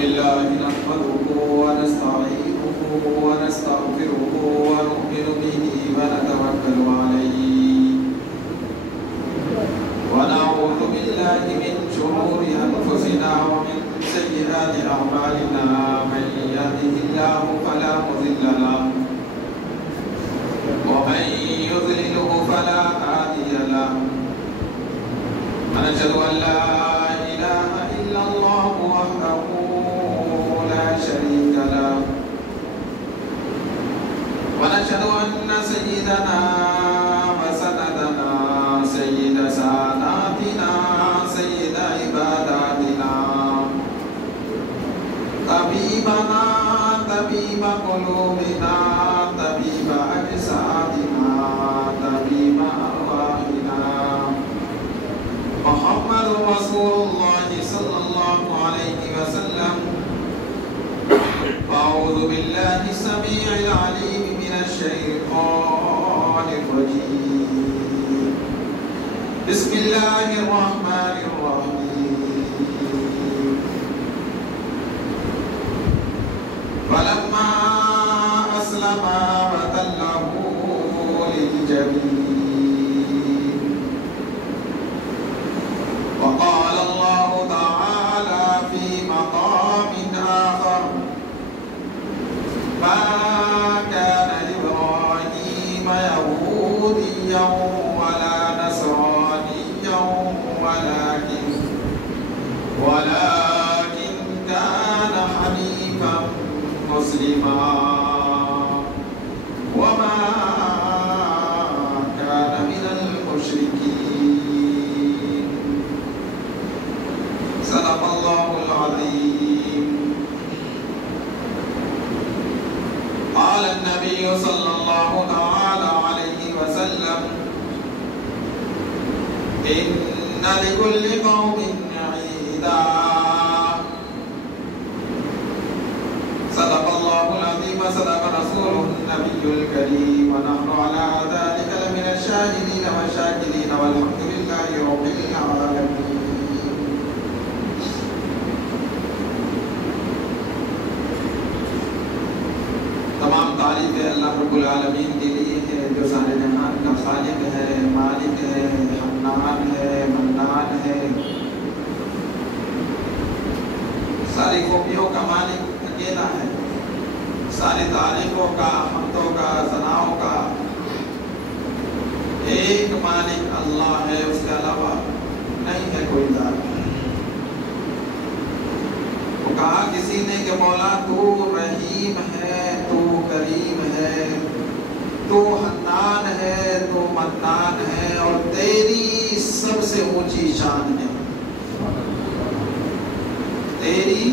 لله نحمده ونستعينه ونستغفره ونؤمن به ونتوكل عليه ونعوذ بالله من شرور أنفسنا ومن سيئات أعمالنا من يهده الله فلا مضل له ومن يضلله فلا هادي له ونشهد أن لا إله إلا الله وحده لا شريك له ونشهد أن سيدنا وسندنا سيد ساداتنا سيد عباداتنا طبيبنا طبيب قلوبنا طبيب أجسادنا طبيب أرواحنا محمد رسول الله صلى الله عليه وسلم أعوذ بالله السميع العليم من الشيطان الرجيم بسم الله الرحمن الرحيم فلما أسلما وتله للجبين وقال الله تعالى في مقام آخر ما كان إبراهيم يهوديا ولا نصرانيا ولكن كان حنيفا مسلما وما كان من المشركين صدق الله العظيم قال النبي صلى الله تعالى عليه وسلم إن لكل قوم عيدا صدق الله العظيم وصدق رسوله النبي الكريم ونحن على ذلك لمن الشاهدين والشاكرين والحمد لله رب العالمين. تمام تعریفیں اللہ رب العالمین کے لیے ہے جو سارے جہان کا خالق ہے، مالک ہے، حنان ہے، منان ہے، ساری خوبیوں کا مالک اکیلا ہے، ساری تعریفوں کا، حمدوں کا، ثناؤں کا ایک مالک اللہ ہے، اس کے علاوہ نہیں ہے کوئی ذات۔ وہ کہا کسی نے کہ مولا تو رحیم ہے، تو کریم ہے، تو حنان ہے، تو منان ہے، اور تیری سب سے اونچی شان ہے، تیری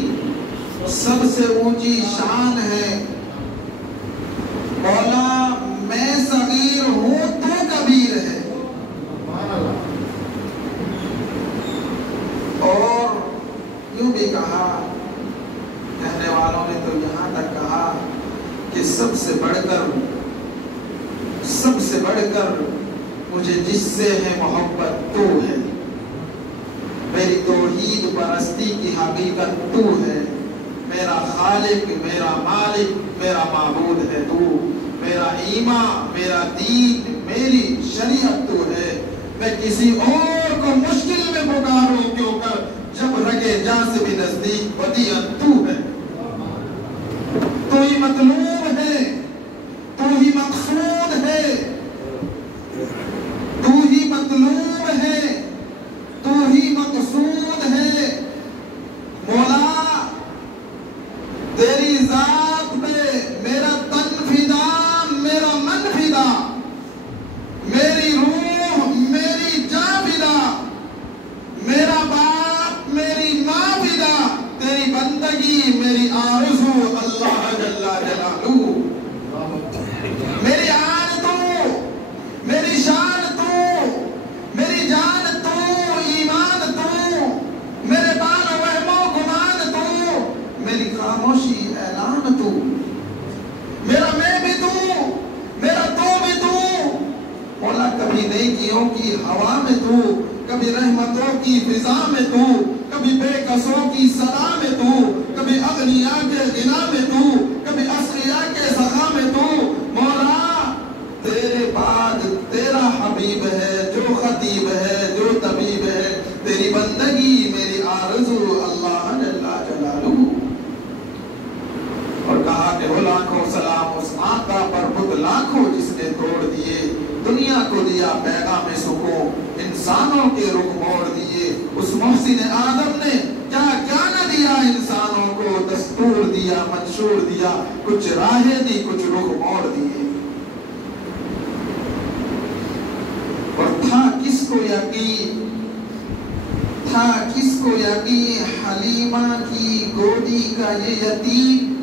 سب سے اونچی شان ہے۔ مولا میں صغیر ہوں تو کبیر ہے، اور یوں بھی کہا، کہنے والوں نے تو یہاں تک کہا کہ سب سے بڑھ کر مجھے جس سے ہے محبت تو ہے، میری توحید پرستی کی حقیقت تو ہے، میرا خالق، میرا مالک، میرا معبود ہے تو، میرا ایمان، میرا دین، میری شریعت تو ہے۔ میں کسی اور کو مشکل میں پکاروں کیوں کر، جب رگے جاں سے بھی نزدیک بدیعت تو ہے۔ تو ہی مطلوب ہے، تو ہی مقصود ہے، تو ہی مطلوب ہے، تو ہی مقصود ہے۔ مولا تیری ذات پہ میرا تن فدا، میرا من فدا، میری روح، میری جاں فدا، میرا باپ، میری ماں فدا، تیری بندگی، میری آرزو اللہ جل جلالہ، میری آن تو، میری شان تو، میری جان تو، ایمان تو، میرے بال وہم و گمان تو، میری خاموشی اعلان تو، میرا میں بھی تو، میرا تو بھی تو۔ مولا کبھی نیکیوں کی ہوا میں تو، کبھی رحمتوں کی فضا میں تو، کبھی بے کسوں کی صدا میں تو، کبھی اغنیاء کے غنا میں تو، کبھی اصفیاء کے سخا میں تو۔ مولا تیرے بعد تیرا حبیب ہے، جو خطیب ہے، جو طبیب ہے، تیری بندگی میری آرزو اللہ جل جلالہ۔ اور کہا کہ وہ لاکھوں سلام اس آقا پر بت لاکھوں جس نے توڑ دیے، دنیا کو دیا پیغام سکون، انسانوں کے رخ موڑ دیے۔ اس محسن آدم نے کیا کیا نہ دیا انسانوں کو، دستور دیا، منشور دیا، کچھ راہیں دی، کچھ رخ موڑ دیے۔ اور تھا کس کو یقین، تھا کس کو یقین حلیمہ کی گودی کا یہ یتیم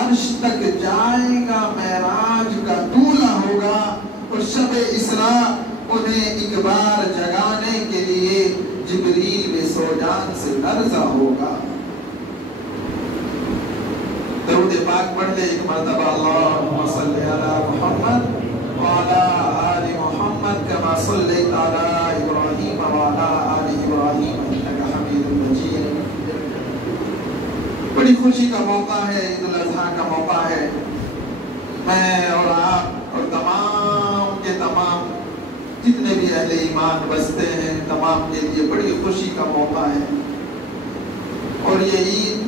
عرش تک جائے گا، معراج کا دولہا ہوگا، اور شب اسراء انہیں ایک بار جگانے کے لیے جبریل بے سوجان سے لرزہ ہوگا۔ درود پاک پڑھ لے ایک مرتبہ، اللہم صلی علی محمد وعلی آل محمد کما صلیت علی ابراہیم وعلی آل ابراہیم انک حمید مجید۔ بڑی خوشی کا موقع ہے، عید الاضحیٰ کا موقع ہے۔ میں اور آپ اور تمام کے تمام جتنے بھی اہل ایمان بستے ہیں، تمام کے لیے بڑی خوشی کا موقع ہے۔ اور یہ عید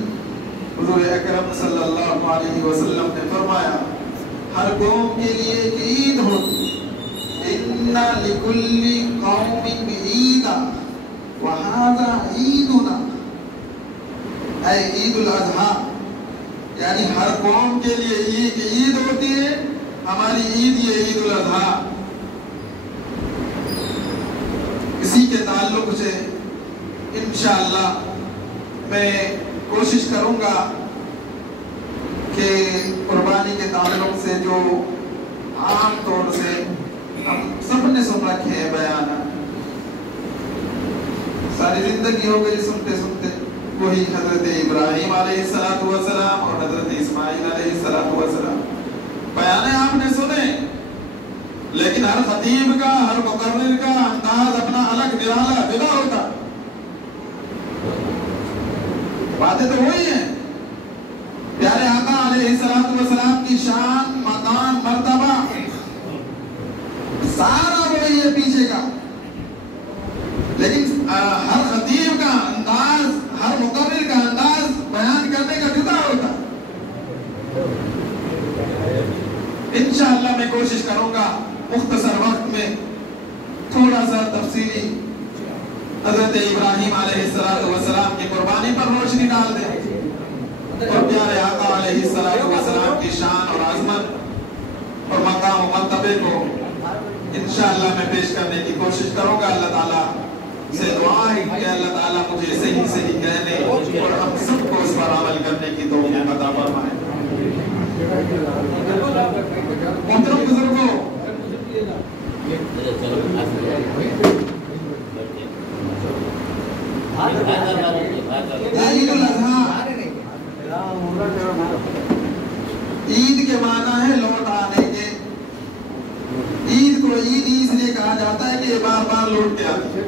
حضور اکرم صلی اللہ علیہ وسلم نے فرمایا ہر قوم کے لیے ایک عید ہوتی ہے۔ اِنَّ لِكُلِّ قَوْمٍ عِيدًا وَهَذَا عِيدُنَا، اے عید الاضحیٰ، یعنی ہر قوم کے لیے ایک عید ہوتی ہے، ہماری عید یہ عید الاضحیٰ۔ اسی کے تعلق سے انشاءاللہ میں کوشش کروں گا کہ قربانی کے تعلق سے جو عام طور سے ہم سب نے سن رکھے ہیں بیان، ساری زندگی ہو گئی سنتے سنتے، وہی حضرت ابراہیم علیہ السلام اور حضرت اسماعیل علیہ السلام بیانے آپ نے سنے، لیکن ہر خطیب کا، ہر مقرر کا انداز اپنا الگ نرالا جدا ہوتا۔ باتیں تو وہی ہیں، پیارے آقا علیہ السلام کی شان، مقام، مرتبہ سارا وہی ہے پیچھے کا، لیکن ہر خطیب کا انداز، ہر مقرر کا انداز بیان کرنے کا جدا ہوتا۔ انشاءاللہ میں کوشش کروں گا مختصر وقت میں تھوڑا سا تفصیلی حضرت ابراہیم علیہ السلام کی قربانی پر روشنی ڈال دیں، اور پیارے آقا علیہ السلام کی شان اور عظمت اور مقام و مرتبے کو انشاءاللہ میں پیش کرنے کی کوشش کروں گا۔ اللہ تعالیٰ سے دعا ہے کہ اللہ تعالیٰ مجھے صحیح صحیح کہنے اور ہم سب کو اس پر عمل کرنے کی توفیق عطا فرمائے۔ محترم بزرگوں، عید الاضحیٰ عید کے معنی ہے لوٹ آنے کے۔ عید کو عید اس لیے کہا جاتا ہے کہ یہ بار بار لوٹ کے آتی ہے،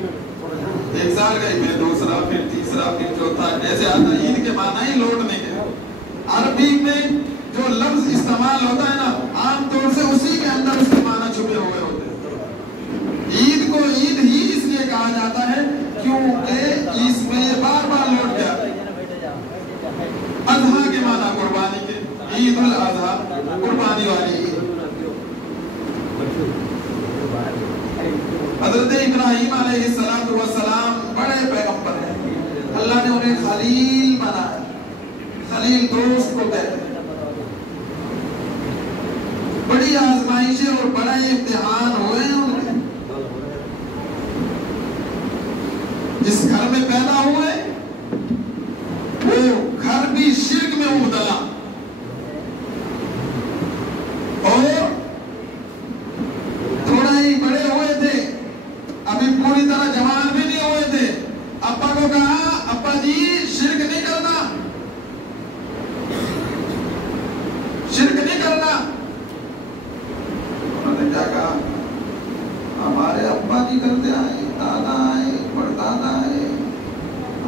ایک سال گئی پھر دوسرا، پھر تیسرا، پھر چوتھا، ایسے آتا ہے۔ عید کے معنی ہی لوٹنے کے۔ عربی میں جو لفظ استعمال ہوتا ہے نا، عام طور سے اسی کے اندر اس کے معنی چھپے ہوئے ہوتے ہیں۔ عید کو عید ہی اس لیے کہا جاتا ہے کیونکہ اس میں یہ بار بار لوٹ گیا۔ اضحیٰ کے معنی قربانی کے، عید الاضحیٰ قربانی والی عید۔ حضرت ابراہیم علیہ السلام بڑے پیغمبر ہیں، اللہ نے انہیں خلیل بنایا، خلیل دوست کو کہتے ہیں۔ بڑی آزمائشیں اور بڑے امتحان ہوئے ہیں ان میں۔ جس گھر میں پیدا ہوئے وہ گھر بھی شرک میں مبتلا، اور تھوڑا ہی بڑے ہوئے تھے، ابھی پوری طرح جوان بھی نہیں ہوئے تھے۔ ابا کو کہا ابا جی شرک نہیں کرنا، شرک نہیں کرنا۔ انہوں نے کیا کہا، ہمارے ابا نہیں کرتے آئے، دادا آئے،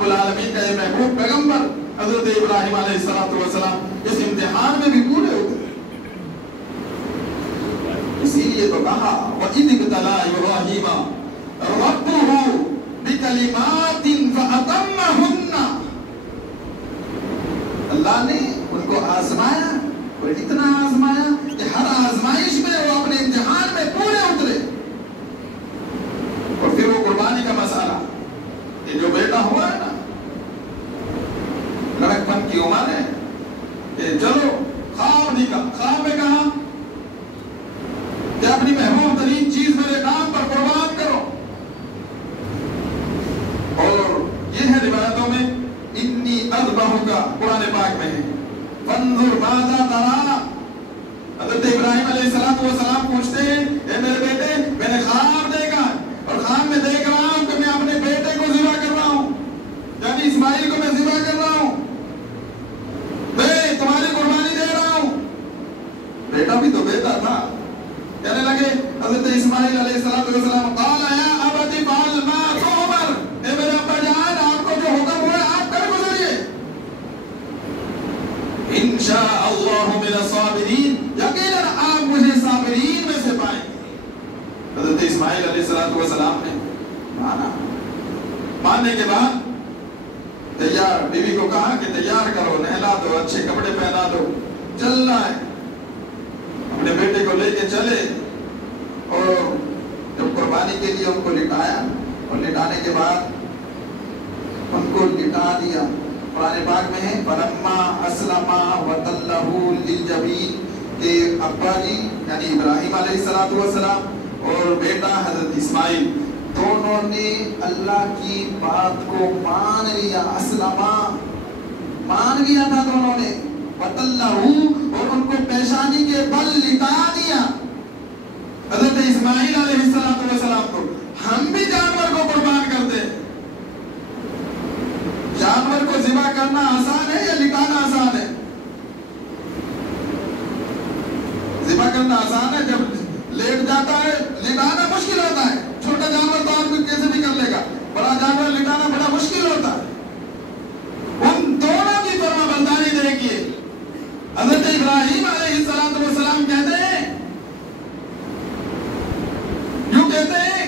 رب العالمین کا یہ محبوب پیغمبر حضرت ابراہیم علیہ السلام اس امتحان میں بھی پورے اترے. اسی لیے تو کہا وَإِذِ ابْتَلَىٰ إِبْرَاهِيمَ رَبُّهُ بِكَلِمَاتٍ فَأَتَمَّهُنَّ. اللہ نے ان کو آزمایا اور اتنا آزمایا کہ ہر آزمائش میں وہ اپنے امتحان میں پورے اترے. اور پھر وہ قربانی کا مسئلہ کہ جو بیٹا ہوا ہے نا، لڑک پن کی عمر ہے کہ چلو خواب میں کہا کہ اپنی محبوب ترین چیز میرے نام پر قربان کرو. اور یہ ہے روایتوں میں انی اذبحک، قرآن پاک میں ہے فانظر ماذا ترى. حضرت ابراہیم علیہ السلام پوچھتے ہیں اے میرے بیٹے میں نے خواب دیکھا اور خواب میں دیکھ رہا ہوں کہ میں اپنے بیٹے کو ذبح کر رہا ہوں، یعنی اسماعیل کو میں ذبح کر رہا ہوں، میں تمہاری قربانی دے رہا ہوں. بیٹا بھی تو بیٹا تھا. کہنے لگے حضرت اسماعیل علیہ السلام قال یا ابت افعل ما تؤمر، اے میرے ابا جان آپ کو جو حکم ہوا آپ کر گزریے. انشاء اللہ من الصابرین، یقیناً آپ مجھے صابرین میں سے پائیں گے. حضرت اسماعیل علیہ السلام نے ماننے کے بعد تیار بیوی کو کہا کہ تیار کرو، نہلا دو، اچھے کپڑے پہنا دو، چلنا ہے. اپنے بیٹے کو لے کے چلے اور جب قربانی کے لیے ان کو لٹایا اور لٹانے کے بعد ان کو لٹا دیا. قرآن پاک میں ہے فَلَمَّا أَسْلَمَا وَتَلَّهُ لِلْجَبِينِ کہ ابا جی یعنی ابراہیم علیہ السلام اور بیٹا حضرت اسماعیل دونوں نے اللہ کی بات کو مان لیا. اسلما مان لیا تھا دونوں نے، وَتَلَّهُ اور ان کو پیشانی کے بل لٹا دیا. حضرت اسماعیل علیہ السلام کو ہم بھی جانور کو قربان کرتے ہیں. جانور کو ذبح کرنا آسان ہے یا لٹانا آسان ہے؟ ذبح کرنا آسان ہے، جب لیٹ جاتا ہے لٹانا مشکل ہوتا ہے. چھوٹا جانور تو آدمی کیسے بھی کر لے گا، بڑا جانور لٹانا بڑا مشکل ہوتا ہے. ان دونوں کی فرما برداری دیکھیے. حضرت ابراہیم علیہ السلام کہتے ہیں یوں کہتے ہیں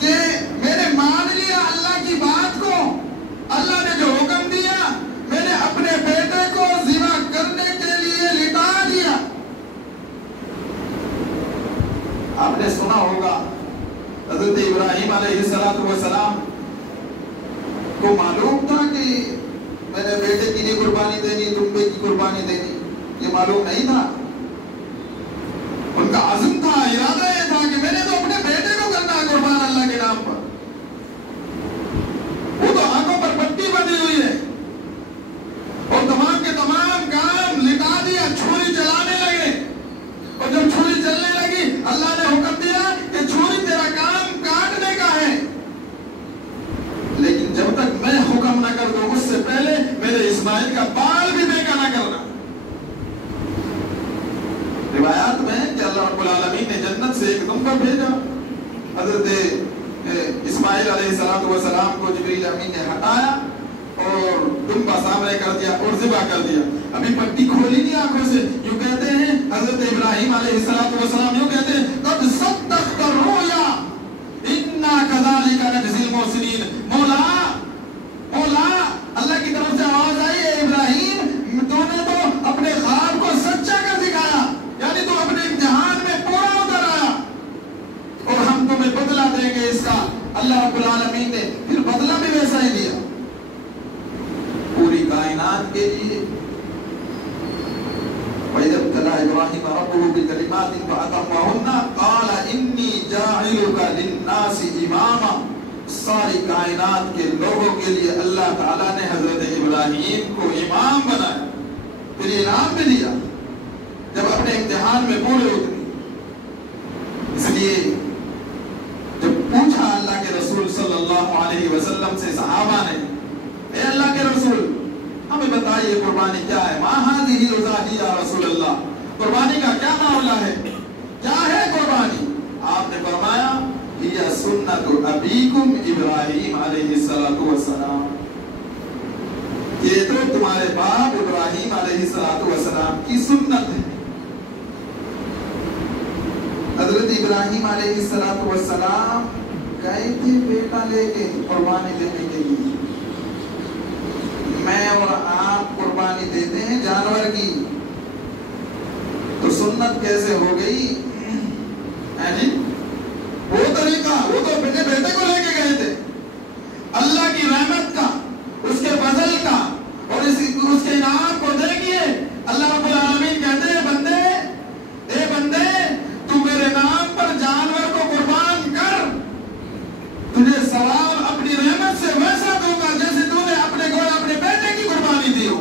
کہ میں نے مان لیا اللہ کی بات کو، اللہ نے جو حکم دیا میں نے اپنے بیٹے کو ذبح کرنے کے لیے لٹا دیا. آپ نے سنا ہوگا حضرت ابراہیم علیہ السلام کو معلوم تھا کہ میں نے بیٹے کی نہیں قربانی دینی، تم کی قربانی دینی، یہ معلوم نہیں تھا. ان کا عزم تھا، ارادہ یہ تھا کہ میں نے تو اپنے بیٹے کو کرنا ہے قربان اللہ کے نام پر. وہ تو آنکھوں پر پٹی بندھی ہوئی ہے اور تمام کے تمام کام لٹا دیا، چھری چلانے لگے. اور جب چھری چلنے لگی اللہ نے حکم دیا کہ چھری تیرا کام کاٹنے کا ہے، لیکن جب تک میں حکم نہ کر دوں اس سے پہلے میرے اسماعیل کا بال بھی بیکا نہ کرنا. روایات میں کہ اللہ رب العالمین نے جنت سے ایک دم پر بھیجا. حضرت اسماعیل علیہ السلام کو جبریل امین نے ہٹایا اور دمبا سامنے کر دیا اور ذبح کر دیا. ابھی پٹی کھولی نہیں آنکھوں سے. یوں کہتے ہیں حضرت ابراہیم علیہ السلام یوں کہتے ہیں قد صدقت الرؤیا انا كذلك نجزي المحسنین. مولا اللہ کی طرف سے آواز آئی ہے ابراہیم تو نے تو اپنے خواب کو سچا کر دکھایا، یعنی تو اپنے امتحان میں پورا اتر آیا اور ہم تمہیں بدلہ دیں گے اس کا. اللہ رب العالمین نے پھر بدلہ بھی ویسا ہی دیا پوری کائنات کے لیے. وَإِذَا ابْتَلَىٰ إِبْرَاهِيمَ رَبُّهُ بِكَلِمَاتٍ فَأَتَمَّهُنَّ قَالَ إِنِّي جَاعِلُكَ لِلنَّاسِ إِمَامًا. ساری کائنات کے لوگوں کے لیے اللہ تعالیٰ نے حضرت ابراہیم کو امام بنایا، پھر انعام بھی دیا جب اپنے امتحان میں پورے اتری. اس لیے جب پوچھا اللہ کے رسول صلی اللہ علیہ وسلم سے صحابہ نے، اے اللہ کے رسول ہمیں بتائیے قربانی کیا ہے؟ ما هذه الأضاحي یا رسول اللہ، قربانی کا کیا معاملہ ہے، کیا ہے قربانی؟ آپ نے فرمایا ہی سنت ابیکم ابراہیم علیہ السلام. یہ تو تمہارے باپ ابراہیم علیہ السلام کی سنت ہے۔ حضرت ابراہیم علیہ السلام گئے تھے بیٹا لے کے قربانی دینے کے لیے۔ میں اور آپ قربانی دیتے ہیں جانور کی، تو سنت کیسے ہو گئی؟ وہ طریقہ، وہ تو اپنے بیٹے کو لے کے گئے تھے، اللہ کی رحمت کا، اس کے فضل کا اور اس کے انعام کو دیکھیے۔ اللہ رب العالمین کہتے ہیں بندے، اے بندے تو میرے نام پر جانور کو قربان کر، تجھے ثواب اپنی رحمت سے ویسا دوں گا جیسے تو نے اپنے بیٹے کی قربانی دی ہو۔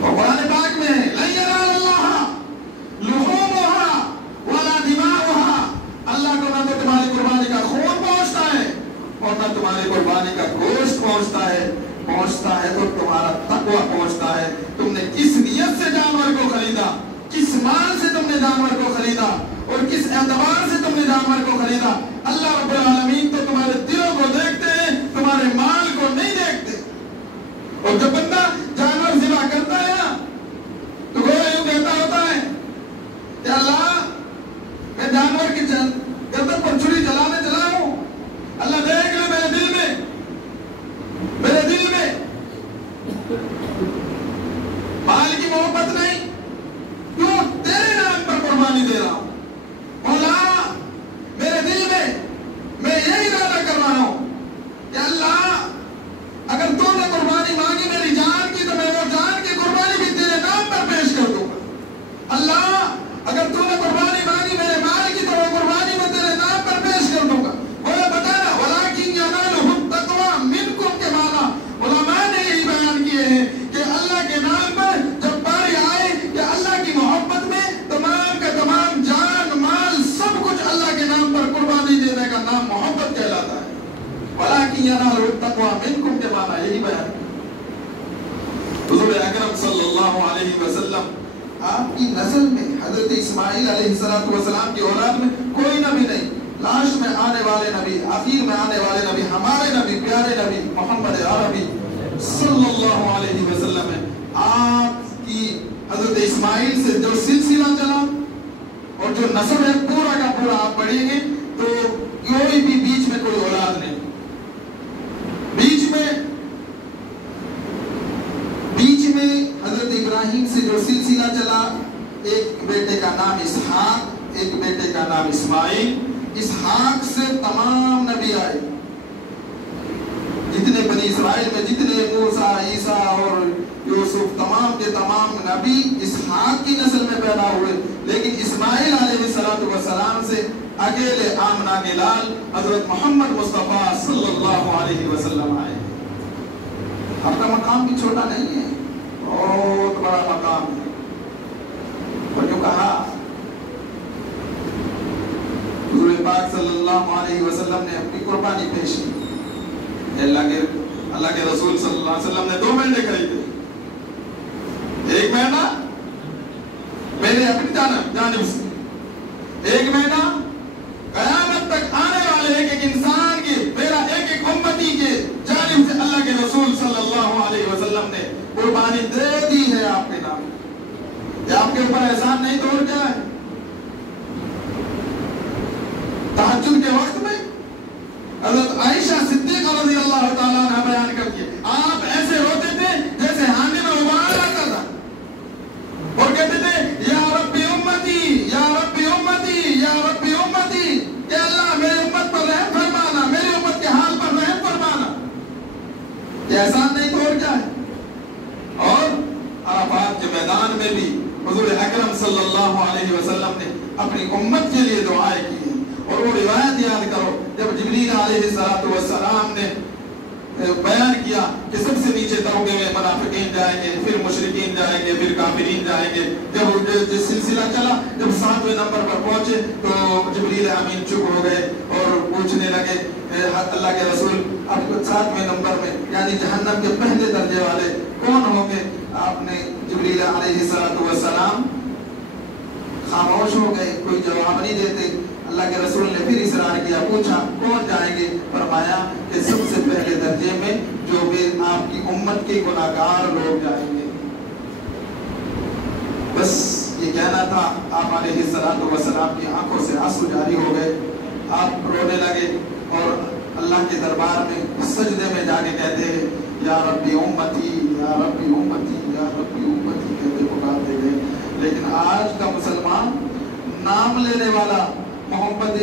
اور قرآن پاک میں لن ینال اللہ لحومها ولا دماؤها، اللہ کو نہ تو تمہاری قربانی کا خون پہنچتا ہے اور نہ تمہاری قربانی کا گوشت پہنچتا ہے تو تمہارا تقوی پہنچتا ہے۔ تم نے کس نیت سے جانور کو خریدا، کس مال سے تم نے جانور کو خریدا اور کس اعتبار سے تم نے جانور کو خریدا؟ اللہ رب العالمین تو تمہارے دلوں کو دیکھتے ہیں، تمہارے مال کو نہیں دیکھتے۔ اور جب بندہ جانور ذبح کرتا ہے نا تو گویا یوں کہتا ہوتا ہے کہ اللہ میں جانور کی گردن پر چھری چلانے چلا ہوں، اللہ دیکھ لے میرے دل میں مال کی محبت نہیں، کیوں تیرے نام پر قربانی دے رہا ہوں مولا، میرے دل میں یہی ارادہ کر رہا ہوں کہ اللہ اگر تو نے قربانی مانگی میری جان کی تو میں وہ جان کی قربانی بھی تیرے نام پر پیش کر دوں گا۔ اللہ اگر تو نے قربانی مانگی میرے مال کی تو وہ قربانی میں تیرے نام پر پیش کر دوں گا۔ وہ بتانا وَلَٰكِنْ يَنَالُهُ التَّقْوَىٰ مِنْكُمْ کے معنی علماء نے یہی بیان کیے ہیں کہ اللہ کے نام پر جب باری آئے کہ اللہ کی محبت میں تمام کا تمام جان مال سب کچھ اللہ کے نام پر قربانی دینے کا نام محبت کہلاتا ہے۔ وَلَٰكِنْ يَنَالُهُ التَّقْوَىٰ مِنْكُمْ کے معنی یہی بیان۔ حضور اکرم صلی اللہ علیہ وسلم آپ کی نسل میں حضرت اسماعیل علیہ السلام کی اولاد میں کوئی نبی نہیں، لاش میں آنے والے نبی، آخر میں آنے والے نبی، ہمارے نبی، پیارے نبی محمد عربی صلی اللہ علیہ وسلم ہے۔ آپ کی حضرت اسماعیل سے جو سلسلہ چلا اور جو نسل ہے پورا کا پورا آپ پڑھیں گے تو کوئی بھی بیچ میں کوئی اولاد نہیں، بیچ میں حضرت ابراہیم سے جو سلسلہ چلا، ایک بیٹے کا نام اسحاق، ایک بیٹے کا نام اسماعیل، اسحاق سے تمام نبی آئے، جتنے بنی اسرائیل میں جتنے موسیٰ، عیسیٰ اور یوسف تمام کے تمام نبی اسحاق کی نسل میں پیدا ہوئے، لیکن اسماعیل علیہ السلام سے اکیلے آمنہ کے لال حضرت محمد مصطفیٰ صلی اللہ علیہ وسلم آئے۔ آپ کا مقام بھی چھوٹا نہیں ہے، بہت بڑا مقام ہے۔ اور جو کہا حضور پاک صلی اللہ علیہ وسلم نے اپنی قربانی پیش کی، اللہ کے رسول صلی اللہ علیہ وسلم نے 2 مہینے خریدے، ایک مہینہ میرے اپنی جانب سے، ایک مہینہ قیامت تک آنے والے ایک ایک انسان کے، میرا ایک ایک امتی کے جانب سے اللہ کے رسول صلی اللہ علیہ وسلم نے قربانی دے دی ہے آپ کے نام۔ یہ آپ کے اوپر احسان نہیں تو اور کیا ہے؟ تہجد کے وقت میں حضرت عائشہ صدیقہ رضی اللہ تعالیٰ عنہ بیان کرتی ہے، آپ ایسے روتے تھے جیسے ہاندی میں ابال آتا تھا اور کہتے تھے یا ربی امتی، یا ربی امتی، یا ربی امتی، کہ اللہ میری امت پر رحم فرمانا، میری امت کے حال پر رحم فرمانا۔ یہ احسان نہیں تو اور کیا ہے؟ اور عرفات کے میدان میں بھی حضور اکرم صلی اللہ علیہ وسلم نے اپنی امت کے لیے دعائیں کی ہیں۔ اور وہ روایت یاد کرو جب جبریل علیہ السلام نے بیان کیا کہ سب سے نیچے طبقے میں منافقین جائیں گے، پھر مشرکین جائیں گے، پھر کافرین جائیں گے، جب سلسلہ چلا جب 7ویں نمبر پر پہنچے تو جبریل امین چپ ہو گئے اور پوچھنے لگے اللہ کے رسول اب 7ویں نمبر میں یعنی جہنم کے پہلے درجے والے کون ہوں گے؟ آپ نے جبریل علیہ السلام خاموش ہو گئے، کوئی جواب نہیں دیتے۔ اللہ کے رسول نے پھر اصرار کیا, پوچھا کون جائیں گے؟ فرمایا کہ سب سے پہلے درجے میں جو بھی آپ کی امت کے گناہگار لوگ جائیں گے. بس یہ کہنا تھا. آپ علیہ الصلوۃ والسلام کی آنکھوں سے آنسو جاری ہو گئے, آپ رونے لگے اور اللہ کے دربار میں سجدے میں جا کے کہتے ہیں یا ربی امتی یا ربی امتی یا ربی امتی کہتے پکارتے گئے. لیکن آج کا مسلمان نام لینے والا, محمد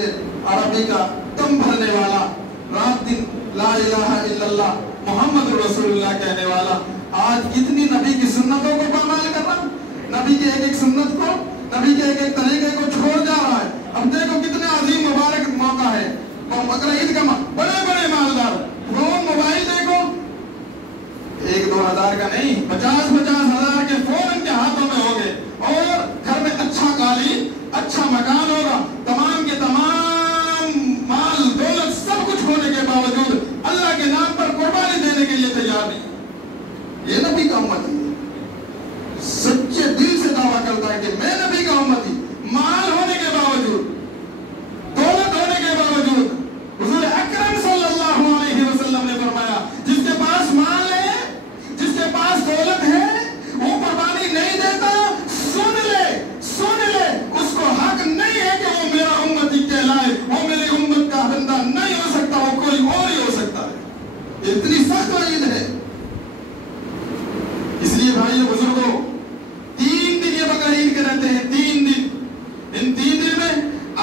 عربی کا دم بھرنے والا, رات دن لا الہ الا اللہ محمد رسول اللہ کہنے والا, آج کتنی نبی کی سنتوں کو پامال کر رہا, نبی کے ایک ایک سنت کو, نبی کے ایک ایک طریقے کو چھوڑ جا رہا ہے. اب دیکھو کتنے عظیم مبارک موقع ہے, بقرہ عید کا بڑے بڑے مالدار فون موبائل دیکھو, 1-2 ہزار کا نہیں, 50-50 ہزار کے فون ان کے ہاتھوں میں ہوں گے, اور گھر میں اچھا قالین, اچھا مکان ہوگا. تمام کے تمام مال دولت سب کچھ ہونے کے باوجود اللہ کے نام پر قربانی دینے کے لیے تیار نہیں. یہ نبی کا امتی ہے, سچے دل سے دعویٰ کرتا ہے کہ میں نبی کا امتی. مال ہونے کے باوجود, دولت ہونے کے باوجود, حضور اکرم صلی اللہ علیہ وسلم نے فرمایا جس کے پاس مال ہے, جس کے پاس دولت ہے, وہ قربانی نہیں دیتا, سن لے اس کو حق نہیں ہے کہ وہ میرا امتی کہلائے, وہ میری امت کا بندہ نہیں ہو سکتا, وہ کوئی اور ہی ہو سکتا ہے. اتنی سخت وعید ہے. اس لیے بھائیو بزرگوں, 3 دن یہ بقرہ عید کے رہتے ہیں, 3 دن. ان 3 دن میں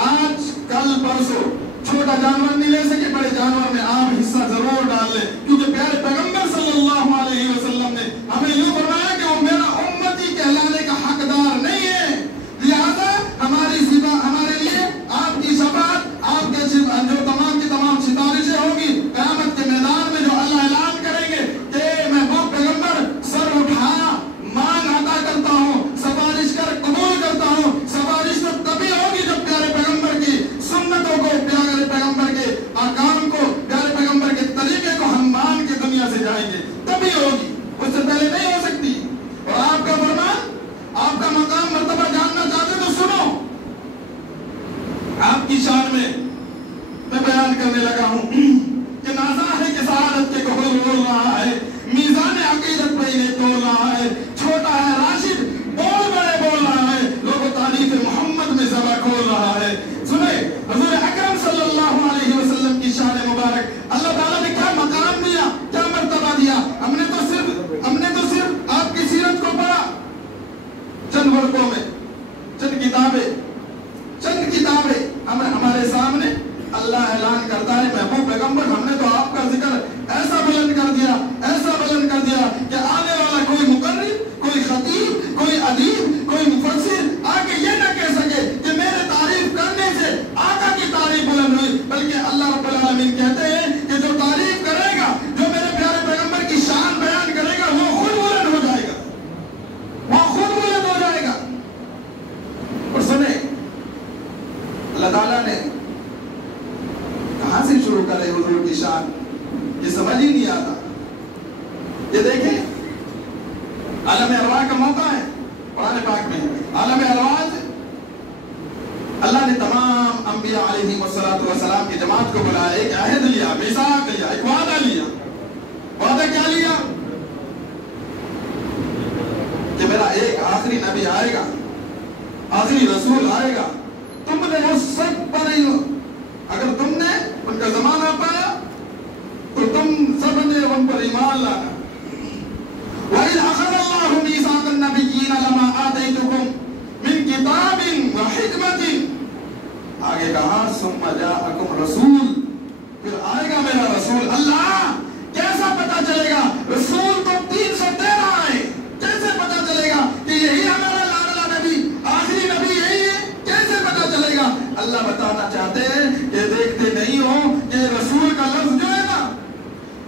آج کل پرسوں چھوٹا جانور نہیں لے سکے, بڑے جانور میں آپ حصہ ضرور ڈال لیں, کیونکہ پیارے پیغمبر صلی اللہ علیہ وسلم نے ہمیں یوں فرمایا کہ وہ میرا امتی کہلانے کا حقدار نہیں ہے. لہذا ہمارے لیے آپ کی شفاعت, آپ کے جو تمام کی تمام سفارشیں ہوگی قیامت کے میدان میں, جو اللہ اعلان کریں گے کہ میں وہ پیغمبر سر اٹھا مان عطا کرتا ہوں, سفارش کر قبول کرتا ہوں. سفارش تو تبھی ہوگی جب پیارے پیغمبر کی سنتوں کو, پیارے پیغمبر کے احکام کو, پیارے پیغمبر کے طریقے کو ہم مان کے دنیا سے جائیں گے, تبھی ہوگی, اس سے پہلے نہیں ہو سکتی. اور آپ کا فرمان, آپ کا مقام مرتبہ جاننا چاہتے تو سنو. آپ کی شان میں بیان کرنے لگا ہوں کہ نازا ہے کہ سعادت کے کوہل بول رہا ہے, میزان عقیدت پہ انہیں تول رہا ہے. چھوٹا ہے راشد, بول بڑے بول رہا ہے, لوگوں تعریف محمد میں زبا کھول رہا ہے. سنیں حضور اکرم صلی اللہ علیہ وسلم کی شان مبارک, اللہ تعالیٰ نے کیا مقام دیا, کیا مرتبہ دیا. ہم نے تو صرف آپ کی سیرت کو پڑھا, چند ورقوں میں, چند کتابیں ہمارے سامنے. اللہ اعلان کرتا ہے محبوب پیغمبر, ہم نے تو آپ کا ذکر ایسا بلند کر دیا کہ آنے والا کوئی مقرر, کوئی خطیب, کوئی ادیب, کوئی مفسر آگے یہ نہ کہہ سکے کہ میرے تعریف کرنے سے آقا کی تعریف بلند ہوئی, بلکہ اللہ رب العالمین کہتے ہیں کہ جو تعریف کرے گا, جو میرے پیارے پیغمبر کی شان بیان کرے گا, وہ خود بلند ہو جائے گا, وہ خود بلند ہو جائے گا. اور سنیں, اللہ تعالیٰ نے کہاں سے شروع کرے حضور کی شان, یہ سمجھ ہی نہیں آتا. یہ دیکھیں, عالم ارواح کا موقع ہے, قرآن پاک میں عالم ارواح, اللہ نے تمام انبیاء علیہ السلام کی جماعت کو بلایا, ایک عہد لیا, میثاق لیا, ایک وعدہ لیا. وعدہ کیا لیا کہ میرا ایک آخری نبی آئے گا, آخری رسول آئے گا, تم نے وہ سب پر, اگر تم نے ان کا زمانہ پایا تو تم سب نے ان پر ایمان لانا. وَإِذْ أَخَذَ اللَّهُ مِيثَاقَ النَّبِيِّينَ لَمَا آتَيْتُكُم مِّن كِتَابٍ وَحِكْمَةٍ, آگے کہا ثُمَّ جَاءَكُمْ رَسُولٌ, پھر آئے گا میرا رسول. اللہ کیسا پتا چلے گا, رسول تو 313 آئے, کیسے پتا چلے گا کہ یہی ہمارا لاڈلا نبی, آخری نبی یہی ہے, کیسے پتا چلے گا. اللہ بتانا چاہتے ہیں کہ دیکھتے نہیں ہو کہ رسول کا لفظ جو ہے نا,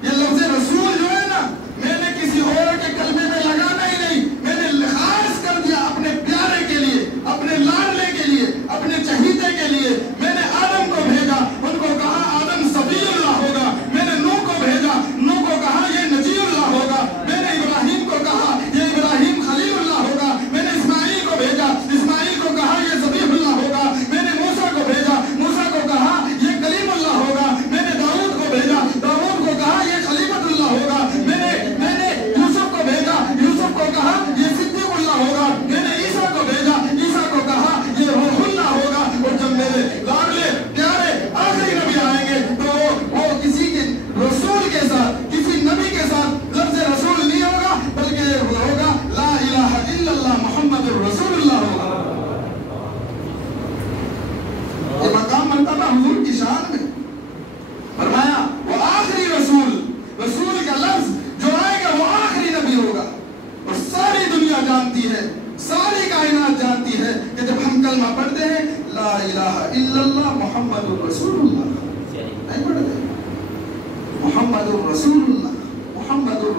یہ لفظ رسول جو ہے نا, میں نے کسی اور کے کلمے میں لگانا ہی نہیں, میں نے خاص کر دیا اپنے پیارے کے لیے, اپنے لاڈلے کے لیے, اپنے چہیتے کے لیے. میں نے آدم کو بھیجا, ان کو کہا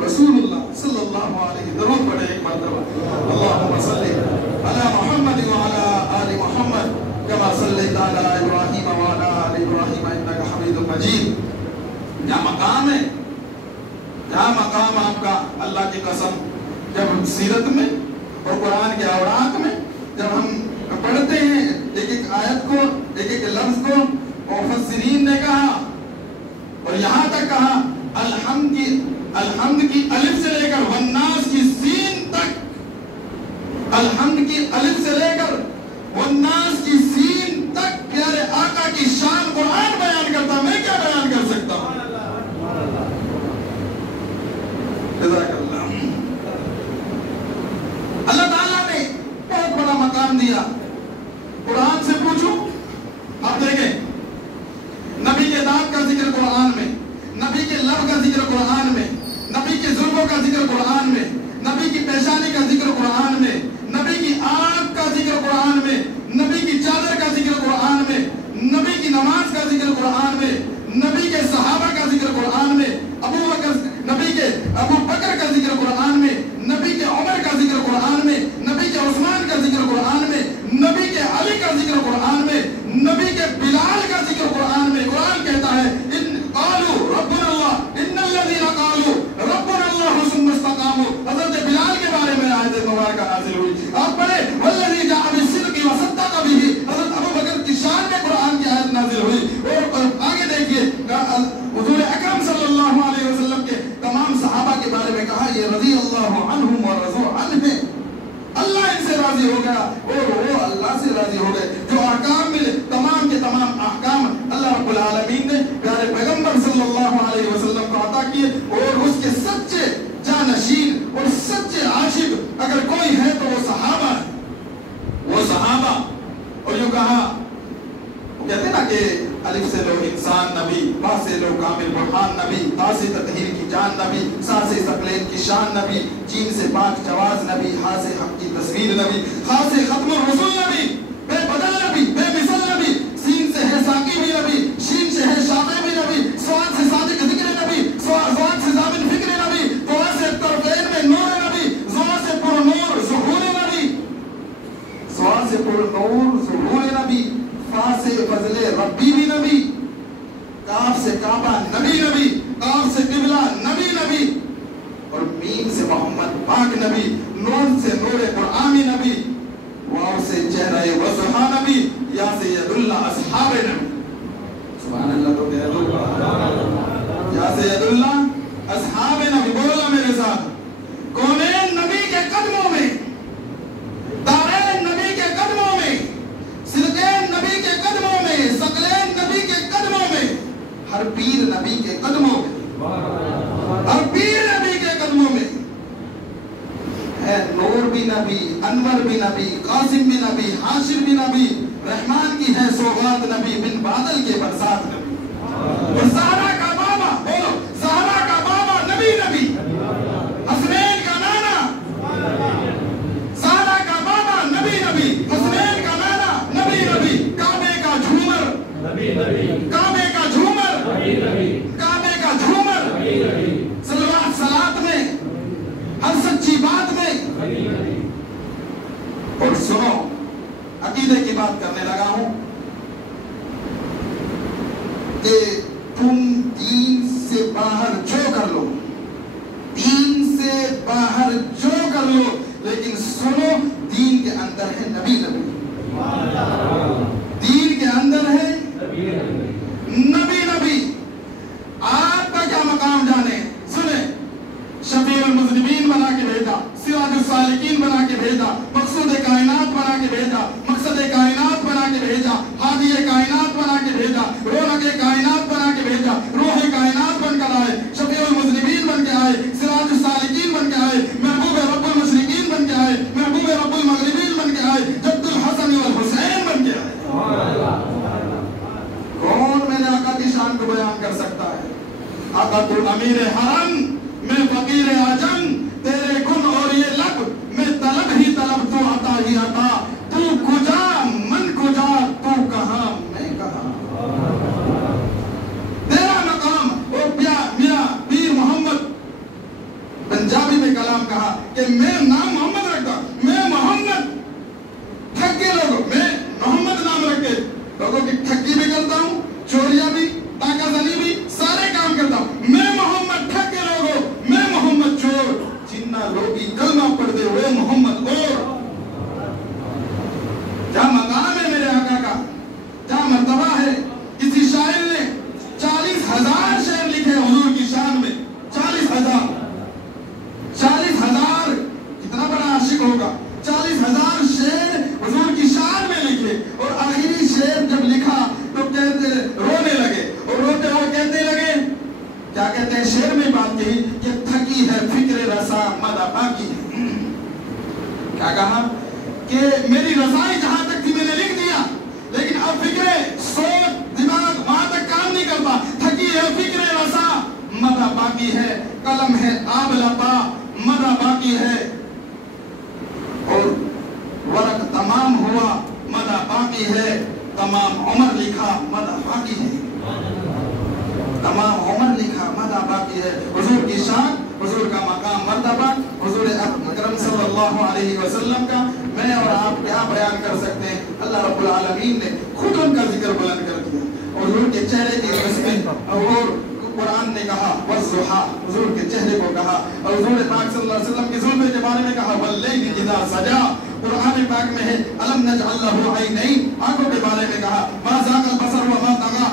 رسول اللہ صلی اللہ علیہ درود پڑھے ایک مرتبہ. اللہم صلی علی محمد وعلی آل محمد کما صلیت علی ابراہیم وعلی آل ابراہیم انک حمید مجید. یہاں مقام ہے، یہاں مقام آپ کا اللہ کی قسم. جب سیرت میں اور قرآن کے اوراق میں جب ہم پڑھتے ہیں ایک ایک آیت کو، ایک ایک لفظ کو، مفسرین نے کہا اور یہاں تک کہا الحمد کی الف سے لے کر والناس کی سین تک، الحمد کی الف سے لے کر والناس کی سین تک پیارے آقا کی شان قرآن بیان کرتا. میں کیا بیان کر سکتا ہوں؟ جزاک اللہ. اللہ تعالیٰ نے بہت بڑا مقام دیا. قرآن سے پوچھو، آپ دیکھیں نبی کے دانت کا ذکر قرآن میں، نبی کے لب کا ذکر قرآن میں، نبی کے زلفوں کا ذکر قرآن میں، نبی کی پیشانی کا ذکر قرآن میں، نبی کی آنکھ کا ذکر قرآن میں، نبی کی چادر کا ذکر قرآن میں، نبی کی نماز کا ذکر قرآن میں، نبی کے صحابہ کا ذکر قرآن میں، نبی کے ابو بکر کا ذکر قرآن میں، نبی کے عمر کا ذکر قرآن میں، نبی کے عثمان کا ذکر قرآن میں، نبی کے علی کا ذکر قرآن میں، نبی کے بلال کا ذکر قرآن میں. قرآن کہتا ہے ان قالوا ربنا اللہ ان الذين قالوا ربنا اللہ ثم استقاموا. حضرت بلال کے بارے میں آیت مبارکہ نازل ہوئی. آپ پڑھیں والذی جاء بالصدق وصدق به. حضرت ابو بکر کی شان میں قرآن کی آیت نازل ہوئی. اور آگے دیکھیے حضور اکرم صلی اللہ علیہ وسلم کے تمام صحابہ کے بارے میں کہا یہ رضی اللہ عنہم ورضوا عنہ. اللہ ان سے راضی ہو گیا اور وہ اللہ سے راضی ہو گئے. جو احکام ملے تمام کے تمام احکام اللہ رب العالمین نے پیارے پیغمبر صلی اللہ علیہ وسلم کو عطا کیے. اور اس کے سچے جانشین اور سچے عاشق اگر کوئی ہے تو وہ صحابہ ہے. وہ صحابہ. اور یوں کہا وہ کہتے ہیں نا کہ الف سے لو انسان نبی، با سے لو کامل برہان نبی، تا سے تطہیر کی جان نبی، سا سے ثقلین کی شان نبی، جیم سے پاک جواز نبی، ہا سے حق کی تصویر نبی، خا سے ختم الرسول نبی، بے بدل نبی، بے مثل نبی، سین سے ہے ساقی بھی نبی، شین سے ہے شافع بھی نبی، سواد سے صادق ذکر نبی، سواد سے ضامن فکر نبی، توڑ سے طرفین میں نور نبی، زوا سے پر نور ظہور نبی، سواد سے پر نور ظہور نبی، فا سے فضل ربی بھی نبی، کاف سے کعبہ نبی نبی، قاف سے قبلہ نبی نبی، اور میم سے محمد پاک نبی، نون سے نور قرآنی نبی، واو سے چہرہ وضحا نبی، یا سے ید اللہ اصحاب نبی. سبحان اللہ تو کہہ دو. یا سے ید اللہ اصحاب نبی. بولا میرے ساتھ کونین نبی کے قدموں میں، دارین نبی کے قدموں میں، صدقین نبی کے قدموں میں، ثقلین نبی کے قدموں میں، ہر پیر نبی کے قدموں میں، ہر پیر نبی کے قدموں میں ہے. نور بھی نبی، انور بھی نبی، قاسم بھی نبی، حاشر بھی نبی، رحمان کی ہے سوغات نبی، بن بادل کے برسات نبی. اور زہرا کا بابا، بولو زہرا کا بابا نبی نبی، حسنین کا نانا، زہرا کا بابا نبی نبی، حسنین کا نانا نبی نبی، کعبے کا جھومر نبی نبی، کعبے کا جھومر نبی نبی، کعبے کا جھومر نبی نبی، صلوات صلات میں، ہر سچی بات میں. اور سنو عقیدے کی بات کرنے لگا ہوں کہ تم دین سے باہر جو کر لو، دین سے باہر جو کر لو، لیکن سنو دین کے اندر ہے نبی نبی، دین کے اندر ہے نبی نبی. آپ کا کیا مقام جانے؟ سنیں شفیع المذنبین بنا کے بھیجا، سراج السالکین بنا کے بھیجا، مقصود کائنات بنا کے بھیجا، مقصد کائنات بنا کے بھیجا، ہادی کائنات بنا کے بھیجا، رونق کائنات بنا کے بھیجا، روح کائنات بن کر آئے، شفیع المذنبین بن کے آئے، سراج السالکین بن کے آئے، محبوب رب المشرقین بن کے آئے، محبوب رب المغربین بن کے آئے، جد الحسن والحسین بن کے آئے. کون میرے آقا کی شان کو بیان کر سکتا ہے؟ آقا تو امیر حرم، میں فقیر عجم، تیرے کن اور یہ لب، میں طلب ہی طلب تو عطا ہی عطا، تو کجا من کجا، تو کہاں میں کہاں. تیرا مقام اور میرا پیر محمد کہ میں نام محمد رکھتا، میں محمد ٹھگ کے لوگوں، میں محمد نام رکھ کے لوگوں کی ٹھگی بھی کرتا ہوں، چوریاں بھی، ڈاکہ زنی بھی، سارے کام کرتا ہوں، میں محمد ٹھگ کے لوگوں، میں محمد چور، جنہ لوگی کلمہ پڑھتے ہوئے محمد اور جہاں مقام ہے میرے آقا کا، جہاں مرتبہ ہے. کسی شاعر نے 40,000 شعر لکھے حضور کی شان میں. 40,000 کتنا بڑا عاشق ہوگا. 40,000 شعر حضور کی شان میں لکھے، اور آخری شعر جب لکھا تو کہتے رونے لگے، اور روتے ہوئے کہتے لگے، کیا کہتے ہیں شعر میں بات کہی کہ تھکی ہے فکر رسا مدہ باقی ہے. کیا کہا کہ میری رسائی جہاں تک تھی میں نے لکھ دیا، لیکن اب فکر سوچ دماغ وہاں تک کام نہیں کرتا. تھکی ہے فکر رسا مدہ باقی ہے، قلم ہے آب لبا مدہ باقی ہے، اور ورق تمام ہوا مدہ باقی ہے، تمام عمر لکھا مدہ باقی ہے، تمام عمر لکھا مدہ باقی ہے. حضور کی شان، حضور کا مقام مرتبہ، حضور اکرم صلی اللہ علیہ وسلم کا میں اور آپ کیا بیان کر سکتے ہیں. اللہ رب العالمین نے خود ان کا ذکر بلند کر دیا. حضور کے چہرے کی رسمیں، اور قرآن نے کہا والضحیٰ، حضور کے چہرے کو کہا، اور حضور پاک صلی اللہ علیہ وسلم کی زلفے کے بارے میں کہا واللیل اذا سجا. قرآن پاک میں ہے الم نجعل لہ عینین، آنکھوں کے بارے میں کہا ما ذاق البصر وما طغی،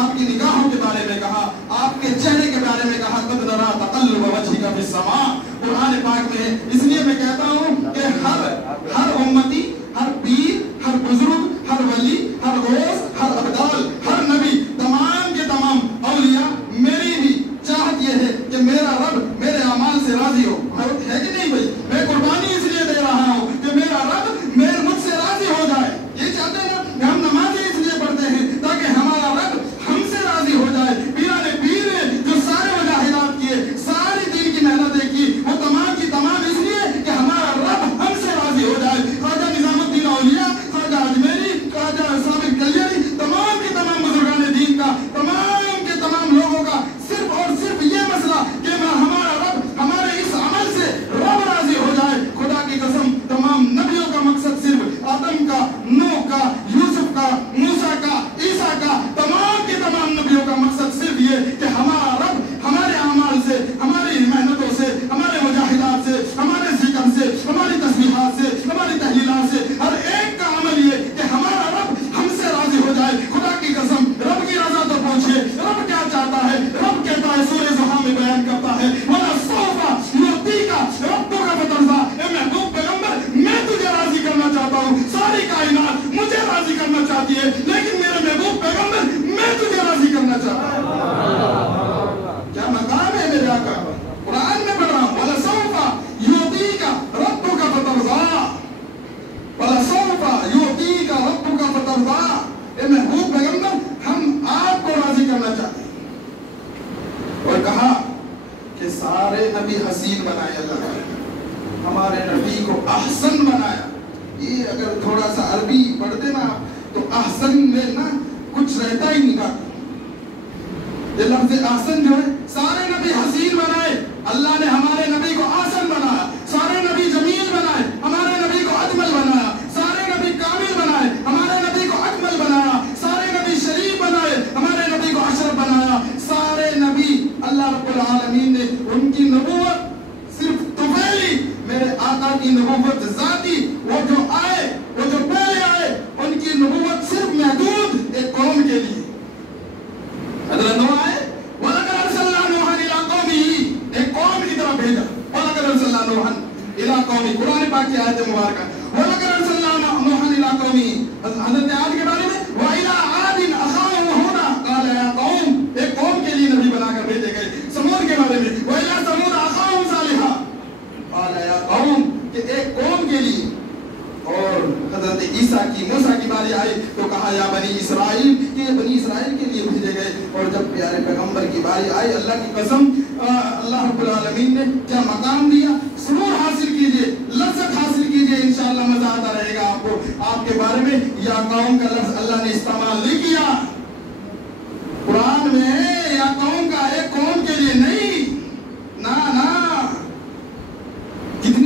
آپ کی نگاہوں کے بارے میں کہا، آپ کے چہرے کے بارے میں کہا قد نری تقلب وجہک فی السماء. قرآن پاک میں ہے. اس لیے میں کہتا ہوں کہ ہر امتی، ہر پیر، ہر بزرگ، ہر ولی، ہر غوث، ہر ابدال، ہر نبی، تمام کے تمام اولیاء، میری بھی چاہت یہ ہے کہ میرا رب میرے اعمال سے راضی ہو. ہے کہ نہیں بھائی؟ میں قربانی اس لیے دے رہا ہوں کہ میرا رب مجھ سے راضی ہو جائے. یہ چاہتے ہیں نا کہ ہم نمازیں اس لیے پڑھتے ہیں تاکہ ہمارا رب ہم سے راضی ہو جائے. پیرانے پیر نے جو سارے مجاہدات کیے، ساری دین کی محنتیں کی، وہ تمام کی تمام اس لیے کہ ہمارا رب ہم سے راضی ہو جائے. خواجہ نظام الدین اولیاء، خواجہ اجمیری، خواجہ ثابت کلیری، تمام کے تمام بزرگان دین کا، تمام کے تمام لوگوں کا صرف اور صرف یہ مسئلہ کہ ہمارا رب ہمارے اس عمل سے رب راضی ہو جائے. خدا کی قسم تمام نبیوں کا مقصد صرف آدم کا، نوح کا، یوسف کا، موسیٰ کا، عیسیٰ کا، تمام کے تمام نبیوں کا مقصد صرف یہ کہ ہمارا رب ہمارے اعمال سے، ہماری محنتوں سے، ہمارے مجاہدات سے، ہمارے ذکر سے، ہماری تسبیحات سے، ہماری تحلیلات سے، ہر ایک کا عمل یہ کہ ہمارا رب ہم سے راضی ہو جائے. خدا کی قسم رب کی رضا تو پہنچے. رب کیا چاہتا ہے؟ رب کہتا ہے سورہ زحا میں بیان کرتا ہے وَلَسَوْفَ يُعْطِيكَ رَبُّكَ فَتَرْضَىٰ. اے محبوب پیغمبر، میں تجھے راضی کرنا چاہتا ہوں. ساری کائنات مجھے راضی کرنا چاہتی ہے، لیکن میرے محبوب پیغمبر میں تجھے راضی کرنا چاہتا ہوں. کیا مقام ہے میرے آقا؟ قرآن میں پڑھ رہا ہوں وَلَسَوْفَ يُعْطِيكَ رَبُّكَ فَتَرْضَىٰ، وَلَسَوْفَ يُعْطِيكَ رَبُّكَ فَتَرْضَىٰ. اے محبوب پیغمبر، ہم آپ کو راضی کرنا چاہتے ہیں. اور کہا کہ سارے نبی حسین بنائے اللہ نے، ہمارے نبی کو احسن بنایا. یہ اگر تھوڑا سا عربی پڑھتے نا تو احسن میں نا کچھ رہتا ہی نہیں باقی. یہ لفظ احسن جو ہے، سارے نبی حسین بنائے، اللہ نے ہمارے نبی کو احسن بنایا. سارے نبی جمیل بنائے، ہمارے نبی کو اجمل بنایا. سارے نبی کامل بنائے، ہمارے نبی کو اکمل بنایا. سارے نبی شریف بنائے، ہمارے نبی کو اشرف بنایا. سارے نبی اللہ رب العالمین نے ان کی نبوت صرف طفیلی، میرے آقا کی نبوت ذاتی، وہ جو آئے، وہ جو پہلے آئے، ان کی نبوت صرف محدود ایک قوم کے لیے. حضرت نوح آئے وَلَقَدْ أَرْسَلْنَا نُوحًا إِلَىٰ قَوْمِهِ، ایک قوم کی طرف بھیجا. وَلَقَدْ أَرْسَلْنَا نُوحًا إِلَىٰ قَوْمِهِ، قرآن پاک کی آیت مبارکہ. وَلَقَدْ أَرْسَلْنَا نُوحًا إِلَىٰ قَوْمِهِ، حضرت عاد کے بارے میں وَإِلَىٰ عَادٍ أَخَاهُمْ هُودًا قَالَ يَا قَوْمِ، ایک قوم کے لیے نبی بنا کر بھیجے گئے. سمود کے بارے میں وَإِلَىٰ ثَمُودَ أَخَاهُمْ صَالِحًا قَالَ يَا قَوْمِ، کہ ایک قوم کے لیے. اور حضرت عیسیٰ کی، موسیٰ کی باری آئی تو کہا یا بنی اسرائیل، کہ یہ بنی اسرائیل کے لیے بھیجے گئے. اور جب پیارے پیغمبر کی باری آئی، اللہ کی قسم اللہ رب العالمین نے کیا مقام دیا. سرور حاصل کیجئے، لذت حاصل کیجئے، انشاءاللہ مزہ آتا رہے گا آپ کو. آپ کے بارے میں یا قوم کا لفظ اللہ نے استعمال نہیں کیا قرآن میں. یا قوم کا ایک قوم کے لیے نہیں، نا نا. کتنی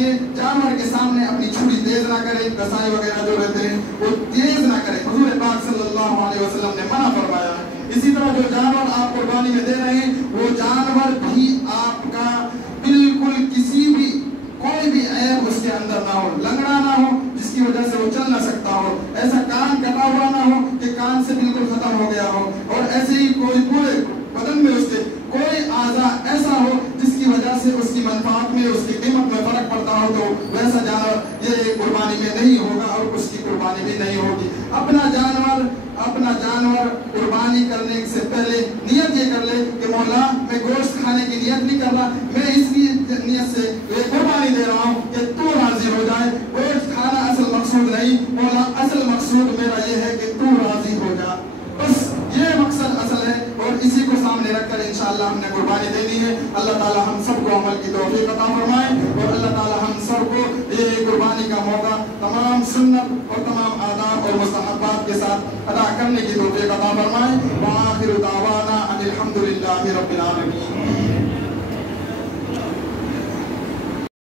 یہ جانور کے سامنے اپنی چھری تیز نہ کرے، کسائی وغیرہ جو رہتے ہیں وہ تیز نہ کرے، حضور پاک صلی اللہ علیہ وسلم نے منع فرمایا ہے۔ اسی طرح جو جانور آپ قربانی میں دے رہے ہیں وہ جانور بھی آپ کا بالکل کسی بھی کوئی بھی عیب اس کے اندر نہ ہو، لنگڑا نہ ہو جس کی وجہ سے وہ چل نہ سکتا ہو، ایسا کان کٹا ہوا نہ ہو کہ کان سے بالکل ختم ہو گیا ہو، اور ایسے ہی کوئی پورے بدن میں اس کے کوئی اعضاء ایسا ہو جس کی وجہ سے اس کی منفعت میں اس کی قیمت میں فرق پڑتا ہو، تو ویسا جانور یہ قربانی میں نہیں ہوگا اور اس کی قربانی بھی نہیں ہوگی۔ اپنا جانور قربانی کرنے سے پہلے نیت یہ کر لے کہ مولا میں گوشت کھانے کی نیت نہیں کر رہا، میں اس نیت سے یہ قربانی دے رہا ہوں کہ تو راضی ہو جائے، گوشت کھانا اصل مقصود نہیں، مولا اصل مقصود میرا یہ ہے کہ تو راضی ہو جا، بس یہ مقصد اصل ہے، اور اسی کو سامنے رکھ کر انشاءاللہ ہم نے قربانی دینی ہے۔ اللہ تعالی ہم سب کو عمل کی توفیق عطا فرمائے، اور اللہ تعالی ہم سب کو یہ قربانی کا موقع تمام سنت اور تمام آداب اور مستحبات کے ساتھ ادا کرنے کی توفیق عطا فرمائے۔ وآخر دعوانا ان الحمد للہ رب العالمین۔